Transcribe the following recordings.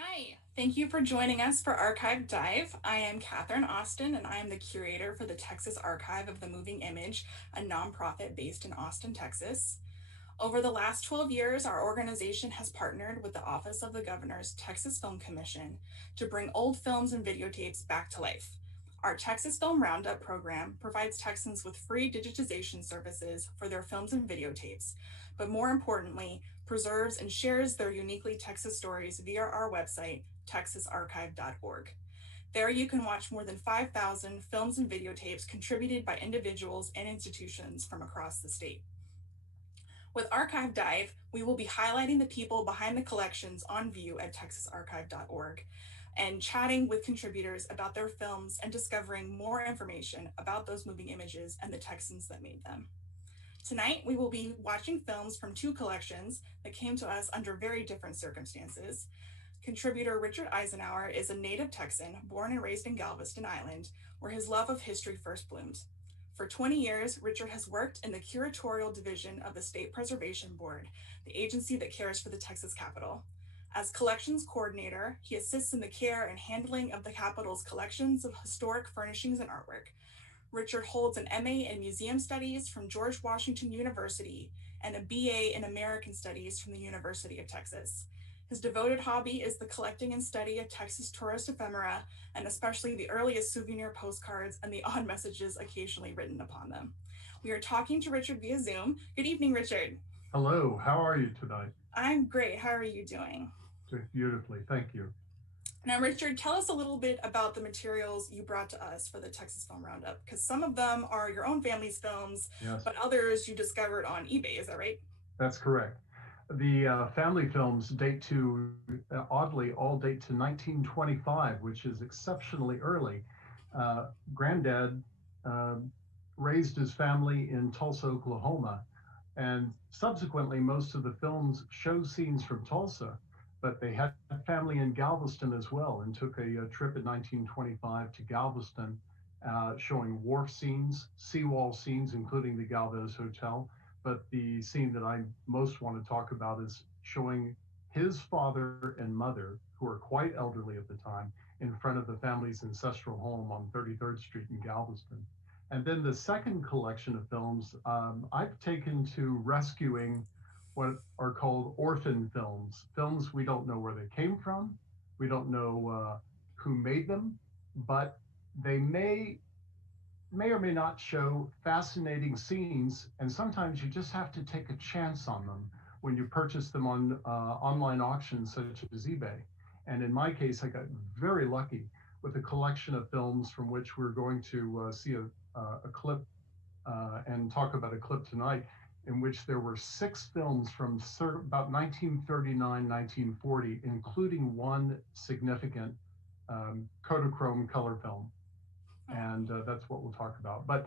Hi, thank you for joining us for Archive Dive. I am Catherine Austin, and I am the curator for the Texas Archive of the Moving Image, a nonprofit based in Austin, Texas. Over the last 12 years, our organization has partnered with the Office of the Governor's Texas Film Commission to bring old films and videotapes back to life. Our Texas Film Roundup program provides Texans with free digitization services for their films and videotapes, but more importantly, preserves and shares their uniquely Texas stories via our website, texasarchive.org. There you can watch more than 5,000 films and videotapes contributed by individuals and institutions from across the state. With Archive Dive, we will be highlighting the people behind the collections on view at texasarchive.org and chatting with contributors about their films and discovering more information about those moving images and the Texans that made them. Tonight, we will be watching films from two collections that came to us under very different circumstances. Contributor Richard Eisenhour is a native Texan born and raised in Galveston Island, where his love of history first bloomed. For 20 years, Richard has worked in the curatorial division of the State Preservation Board, the agency that cares for the Texas Capitol. As collections coordinator, he assists in the care and handling of the Capitol's collections of historic furnishings and artwork. Richard holds an MA in Museum Studies from George Washington University and a BA in American Studies from the University of Texas. His devoted hobby is the collecting and study of Texas tourist ephemera, and especially the earliest souvenir postcards and the odd messages occasionally written upon them. We are talking to Richard via Zoom. Good evening, Richard. Hello, how are you tonight? I'm great. How are you doing? Doing beautifully, thank you. Now, Richard, tell us a little bit about the materials you brought to us for the Texas Film Roundup, because some of them are your own family's films, Yes, but others you discovered on eBay. Is that right? that's correct. The family films date to, oddly, all date to 1925, which is exceptionally early. Granddad uh, raised his family in Tulsa, Oklahoma, and subsequently, most of the films show scenes from Tulsa, but they had family in Galveston as well and took a trip in 1925 to Galveston, showing wharf scenes, seawall scenes, including the Galvez Hotel. But the scene that I most want to talk about is showing his father and mother, who are quite elderly at the time, in front of the family's ancestral home on 33rd Street in Galveston. And then the second collection of films I've taken to rescuing what are called orphan films, films we don't know where they came from, we don't know who made them, but they may or may not show fascinating scenes, and sometimes you just have to take a chance on them when you purchase them on online auctions such as eBay. And in my case, I got very lucky with a collection of films from which we're going to see a clip and talk about a clip tonight, in which there were six films from about 1939, 1940, including one significant Kodachrome color film, and that's what we'll talk about. But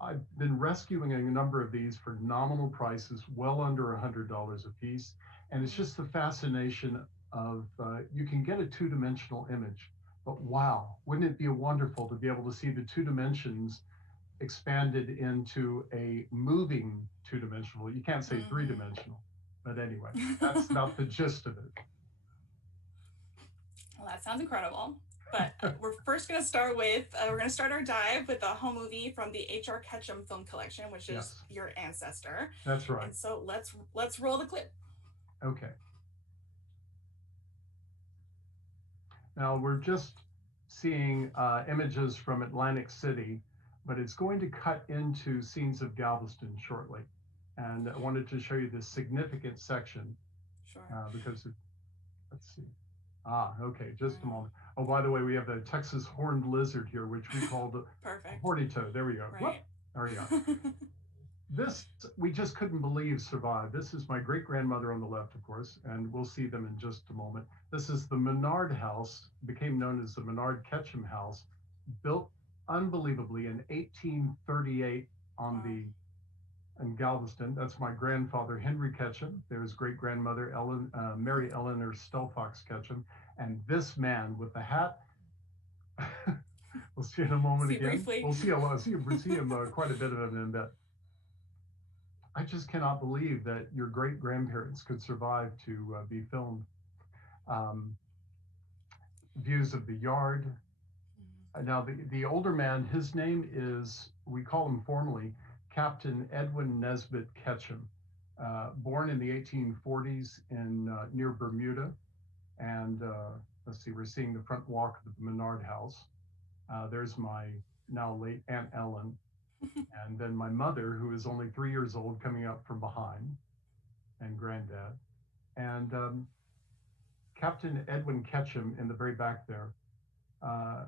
I've been rescuing a number of these for nominal prices, well under $100 a piece, and it's just the fascination of you can get a two-dimensional image, but wow, wouldn't it be wonderful to be able to see the two dimensions expanded into a moving two-dimensional? You can't say three-dimensional, but anyway, that's about the gist of it. Well, that sounds incredible. But we're first going to start with we're going to start our dive with a home movie from the H.R. Ketchum Film Collection, which is Yes, your ancestor. that's right. And so let's roll the clip. Okay. Now we're just seeing images from Atlantic City, but it's going to cut into scenes of Galveston shortly. And I wanted to show you this significant section Sure. because, let's see. Okay, just a moment. Oh, by the way, we have the Texas horned lizard here, which we call the Perfect. horny toad. There we go. Whoop, Right. there we go. This we just couldn't believe survived. This is my great grandmother on the left, of course, and we'll see them in just a moment. This is the Menard House, became known as the Menard Ketchum House, built unbelievably in 1838 on Wow. the in Galveston. That's my grandfather, Henry Ketchum. There's great grandmother, Mary Eleanor Stelfox Ketchum. And this man with the hat, we'll see in a moment See again. briefly. We'll see, we'll see him quite a bit of him in a bit. I just cannot believe that your great grandparents could survive to be filmed. views of the yard. Now, the older man, his name is, we call him formally Captain Edwin Nesbitt Ketchum, born in the 1840s in near Bermuda. And let's see, we're seeing the front walk of the Menard House. There's my now late Aunt Ellen. And then my mother, who is only 3 years old, coming up from behind, and granddad. And Captain Edwin Ketchum in the very back there uh,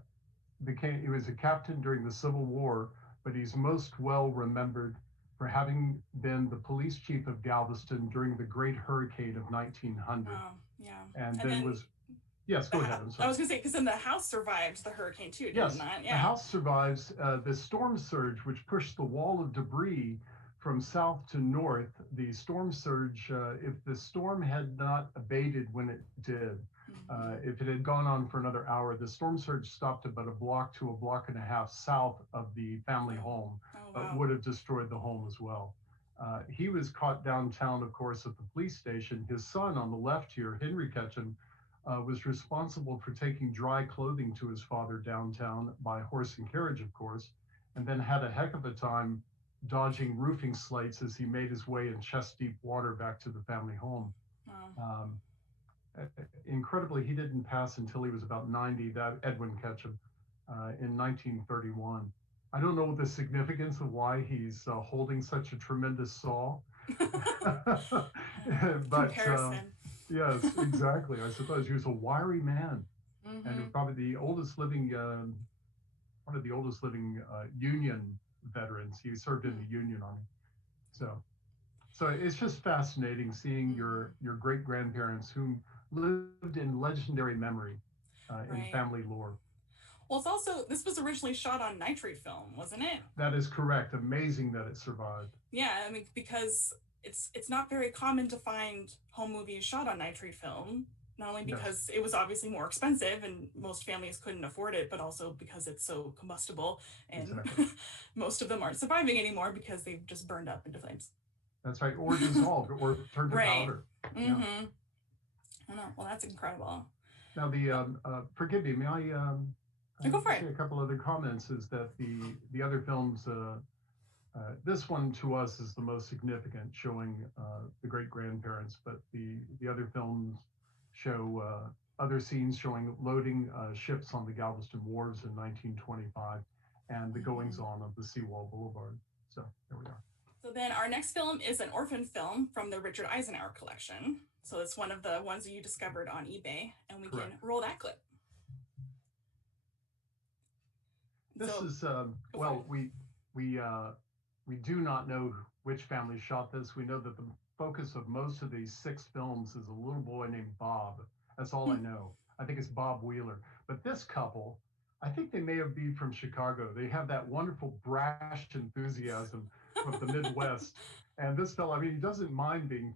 he was a captain during the Civil War, but he's most well remembered for having been the police chief of Galveston during the Great Hurricane of 1900. Yeah. And And then then was, yes, go ahead. I'm I sorry. was gonna say, because then the house survived the hurricane too, didn't Yes, that? the Yeah. house survives the storm surge, which pushed the wall of debris from south to north. The storm surge, if the storm had not abated when it did, if it had gone on for another hour, the storm surge stopped about a block to a block and a half south of the family home, Oh, but wow. would have destroyed the home as well. He was caught downtown, of course, at the police station. His son on the left here, Henry Ketchum, was responsible for taking dry clothing to his father downtown by horse and carriage, of course, and then had a heck of a time dodging roofing slates as he made his way in chest deep water back to the family home. Wow. Um, Incredibly, he didn't pass until he was about 90, that Edwin Ketchum, in 1931. I don't know the significance of why he's holding such a tremendous saw, but Comparison. yes, exactly. I suppose he was a wiry man and Mm-hmm. probably the oldest living, one of the oldest living Union veterans. He served in the Union Army. So, so it's just fascinating seeing your great grandparents whom lived in legendary memory in Right. family lore. Well, it's also, this was originally shot on nitrate film, wasn't it? That is correct. Amazing that it survived. Yeah, I mean, because it's not very common to find home movies shot on nitrate film. Not only Yes, because it was obviously more expensive and most families couldn't afford it, but also because it's so combustible and exactly. most of them aren't surviving anymore because they've just burned up into flames. That's right. Or dissolved or turned to Right. powder. Yeah. Mm-hmm. I know. Well, that's incredible. Now, forgive me, may I Go for say it. a couple other comments? Is that the other films, this one to us is the most significant, showing the great grandparents, but the other films show other scenes showing loading ships on the Galveston wharves in 1925 and the goings Mm-hmm. on of the Seawall Boulevard. So there we are. So then our next film is an orphan film from the Richard Eisenhour collection. So it's one of the ones that you discovered on eBay, and we can Correct. roll that clip. This So is go for it. well, we we do not know which family shot this. We know that the focus of most of these six films is a little boy named Bob. That's all I know. I think it's Bob Wheeler. But this couple, I think they may have been from Chicago. They have that wonderful brash enthusiasm of the Midwest. And this fellow, I mean, he doesn't mind being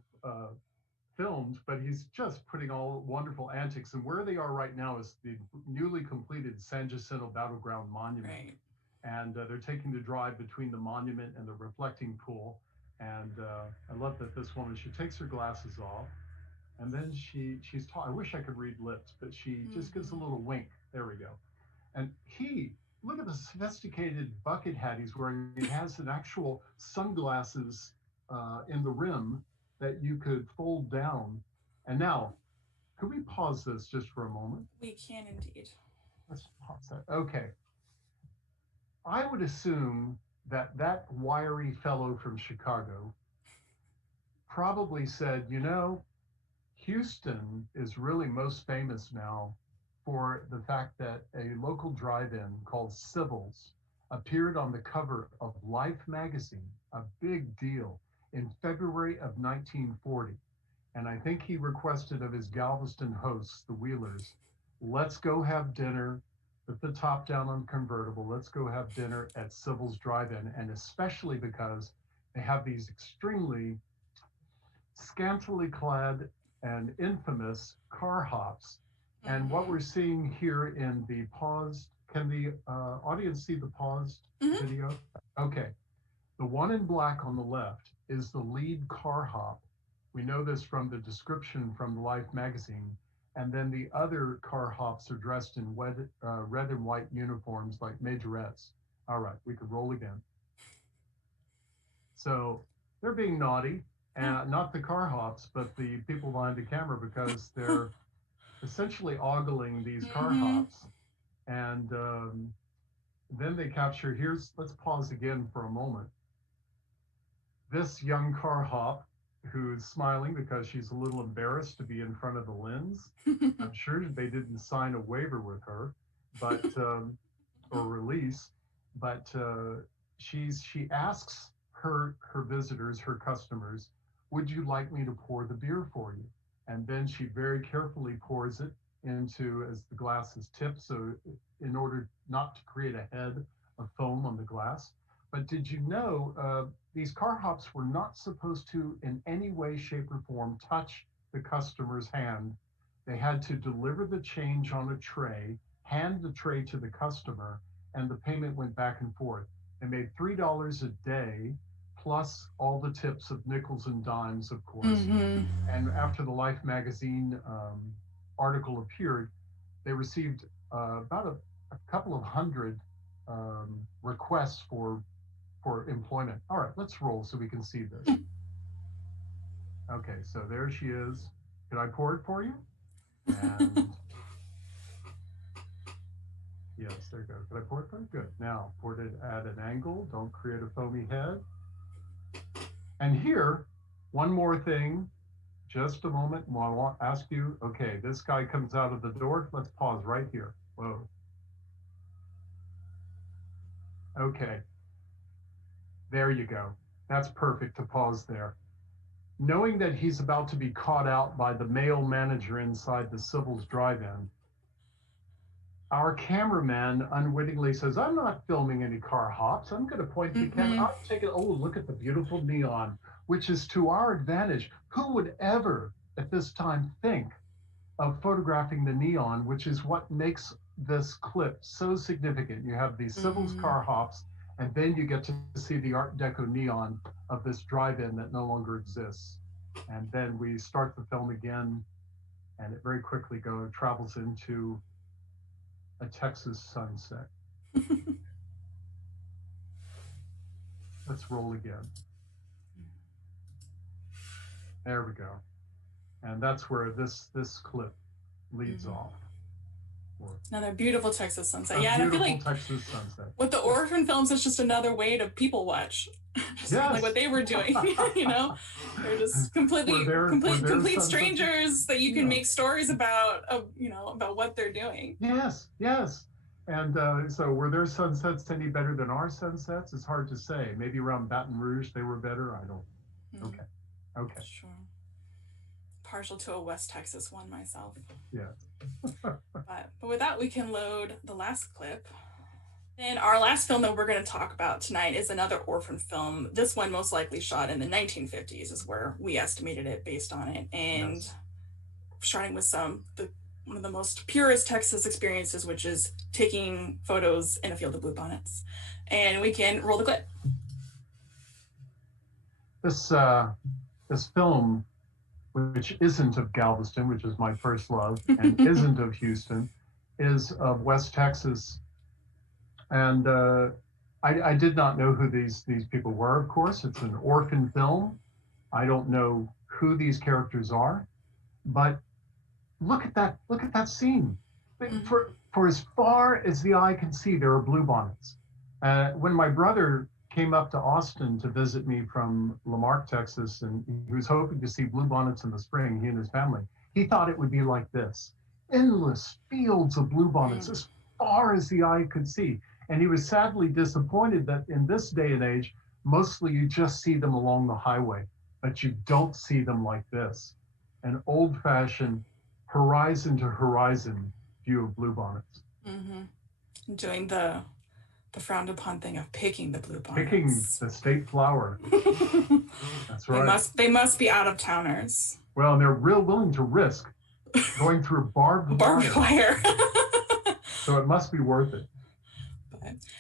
filmed, but he's just putting all wonderful antics. And where they are right now is the newly completed San Jacinto Battleground Monument. Right. And they're taking the drive between the monument and the reflecting pool. And I love that this woman, she takes her glasses off and then she's taught. I wish I could read lips, but she just gives a Mm-hmm. little wink. There we go. And look at the sophisticated bucket hat he's wearing. It has an actual sunglasses in the rim that you could fold down. And now, could we pause this just for a moment? We can indeed. Let's pause that. Okay. I would assume that that wiry fellow from Chicago probably said, you know, Houston is really most famous now for the fact that a local drive-in called Sybil's appeared on the cover of Life magazine, a big deal, in February of 1940. And I think he requested of his Galveston hosts, the Wheelers, let's go have dinner, put the top down on convertible, let's go have dinner at Sybil's Drive-In, and especially because they have these extremely scantily clad and infamous car hops. And what Mm-hmm. we're seeing here in the paused, can the audience see the paused Mm-hmm. video? Okay. The one in black on the left is the lead car hop. We know this from the description from Life magazine. and then the other car hops are dressed in red and white uniforms like majorettes. All right, we could roll again. So they're being naughty, and not the car hops, but the people behind the camera, because they're essentially ogling these car hops. And then they capture, let's pause again for a moment. This young car hop who's smiling because she's a little embarrassed to be in front of the lens. I'm sure they didn't sign a waiver with her, but or release, but she asks her visitors, her customers, would you like me to pour the beer for you? And then she very carefully pours it into, as the glass is tipped, so in order not to create a head of foam on the glass. But did you know these car hops were not supposed to, in any way, shape, or form, touch the customer's hand? They had to deliver the change on a tray, hand the tray to the customer, and the payment went back and forth. They made $3 a day, plus all the tips of nickels and dimes, of course. And after the Life magazine article appeared, they received about a couple of hundred requests for employment. All right, let's roll so we can see this. Okay, so there she is. Can I pour it for you? And yes, there you go. Can I pour it for you? Good. Now, pour it at an angle. Don't create a foamy head. And here, one more thing. Just a moment. I want to ask you, okay, this guy comes out of the door. Let's pause right here. Whoa. Okay. There you go. That's perfect to pause there. Knowing that he's about to be caught out by the male manager inside the Sybil's drive-in, our cameraman unwittingly says, I'm not filming any car hops. I'm going to point the camera. I'm taking, oh, look at the beautiful neon, which is to our advantage. Who would ever at this time think of photographing the neon, which is what makes this clip so significant? You have these Sybil's car hops, and then you get to see the Art Deco neon of this drive-in that no longer exists. And then we start the film again, and it very quickly travels into a Texas sunset. Let's roll again. There we go. And that's where this clip leads off. Another beautiful Texas sunset. Yeah, and I feel like Texas sunset. With the orphan films, it's just another way to people watch. Just like what they were doing, you know? They're just complete strangers that you can make stories about, you know, about what they're doing. Yes, yes. And so were their sunsets any better than our sunsets? It's hard to say. Maybe around Baton Rouge they were better. I don't. Okay. Sure. Partial to a West Texas one myself. Yeah. but with that, we can load the last clip. And our last film that we're going to talk about tonight is another orphan film. This one most likely shot in the 1950s is where we estimated it based on it. And starting with one of the most purest Texas experiences, which is taking photos in a field of bluebonnets. And we can roll the clip. This film, which isn't of Galveston, which is my first love, and isn't of Houston, is of West Texas. And I did not know who these people were, of course. It's an orphan film. I don't know who these characters are, but look at that scene. For as far as the eye can see, there are bluebonnets. When my brother came up to Austin to visit me from Lamarck, Texas, and he was hoping to see bluebonnets in the spring, he and his family, he thought it would be like this. Endless fields of bluebonnets as far as the eye could see. And he was sadly disappointed that in this day and age, mostly you just see them along the highway, but you don't see them like this. An old-fashioned horizon to horizon view of bluebonnets. Doing the frowned upon thing of picking the bluebonnets. Picking the state flower. That's right. They must be out of towners. Well, and they're real willing to risk going through barbed wire. So it must be worth it.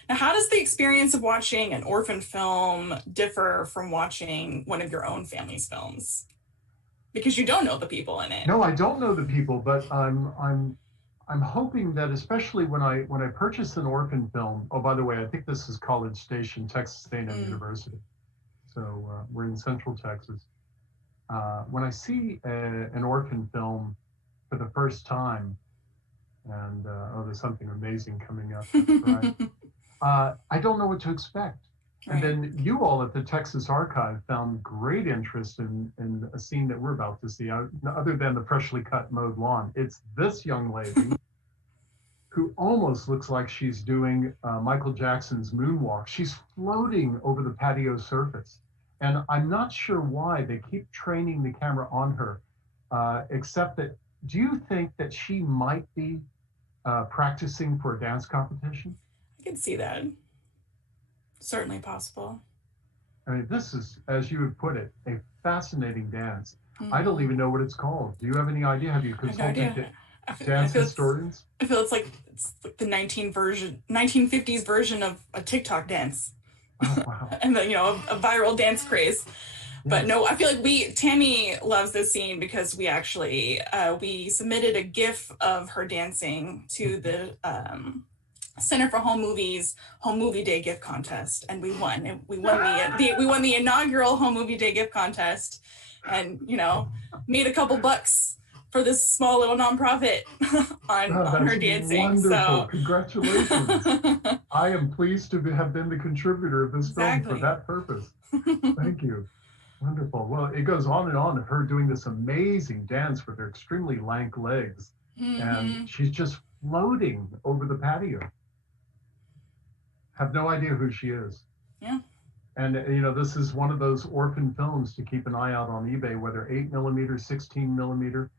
Now, how does the experience of watching an orphan film differ from watching one of your own family's films? because you don't know the people in it. No, I don't know the people, but I'm hoping that, especially when I purchase an orphan film. Oh, by the way, I think this is College Station, Texas A&M Mm. University. So we're in Central Texas. When I see an orphan film for the first time, and oh, there's something amazing coming up. That's right. I don't know what to expect. And Right. then you all at the Texas Archive found great interest in a scene that we're about to see, other than the freshly cut mowed lawn. It's this young lady who almost looks like she's doing Michael Jackson's moonwalk. She's floating over the patio surface. And I'm not sure why they keep training the camera on her, except that, do you think that she might be practicing for a dance competition? I can see that. Certainly possible. I mean, this is, as you would put it, a fascinating dance. I don't Mm-hmm. even know what it's called. Do you have any idea? Have you I have no consulted idea. I dance feel historians? it's like the 1950s version of a TikTok dance, Oh, wow. and the, a viral dance craze. But Yes. no, I feel like Tammy loves this scene because we actually we submitted a GIF of her dancing to Mhm. the Center for Home Movies Home Movie Day gift contest, and we won. And we won the inaugural Home Movie Day gift contest, and made a couple bucks for this small little nonprofit Oh, on her that's dancing. wonderful. So Congratulations. I am pleased to have been the contributor of this film for exactly. that purpose. Thank you. Wonderful. Well, it goes on and on of her doing this amazing dance with her extremely lank legs. And Mm-hmm. she's just floating over the patio. Have no idea who she is. Yeah. And this is one of those orphan films to keep an eye out on eBay, whether 8 millimeter, 16 millimeter,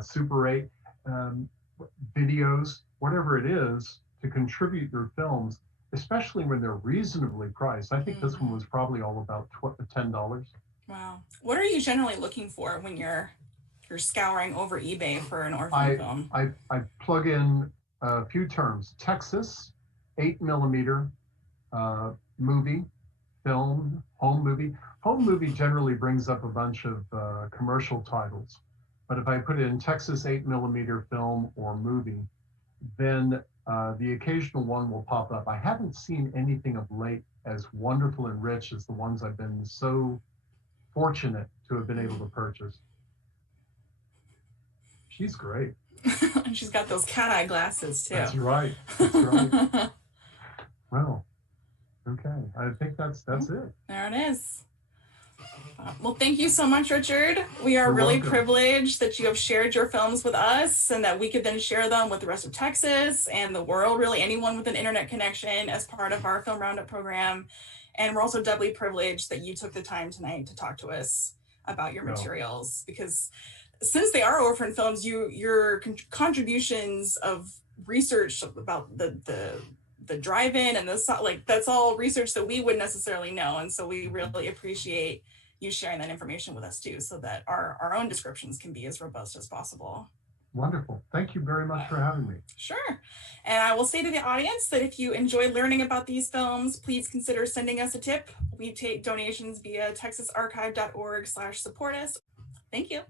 Super 8 um, videos, whatever it is, to contribute your films, especially when they're reasonably priced. I think this one Mm-hmm. was probably all about $10. Wow. What are you generally looking for when you're scouring over eBay for an orphan I film? I plug in a few terms: Texas, 8 millimeter, movie, film, home movie. Home movie generally brings up a bunch of commercial titles. But if I put in Texas 8 millimeter film or movie, then the occasional one will pop up. I haven't seen anything of late as wonderful and rich as the ones I've been so fortunate to have been able to purchase. She's great. And she's got those cat eye glasses too. That's right. That's right. Well, okay. I think that's it. There it is. Well, thank you so much, Richard. We are You're really welcome. privileged that you have shared your films with us and that we could then share them with the rest of Texas and the world, really anyone with an internet connection as part of our Film Roundup program. And we're also doubly privileged that you took the time tonight to talk to us about your No, materials, because since they are orphan films, your contributions of research about the drive-in and that's all research that we wouldn't necessarily know, and so we really appreciate you sharing that information with us too, so that our own descriptions can be as robust as possible. wonderful. Thank you very much for having me. Sure. And I will say to the audience that if you enjoy learning about these films, please consider sending us a tip. We take donations via texasarchive.org/support us. Thank you.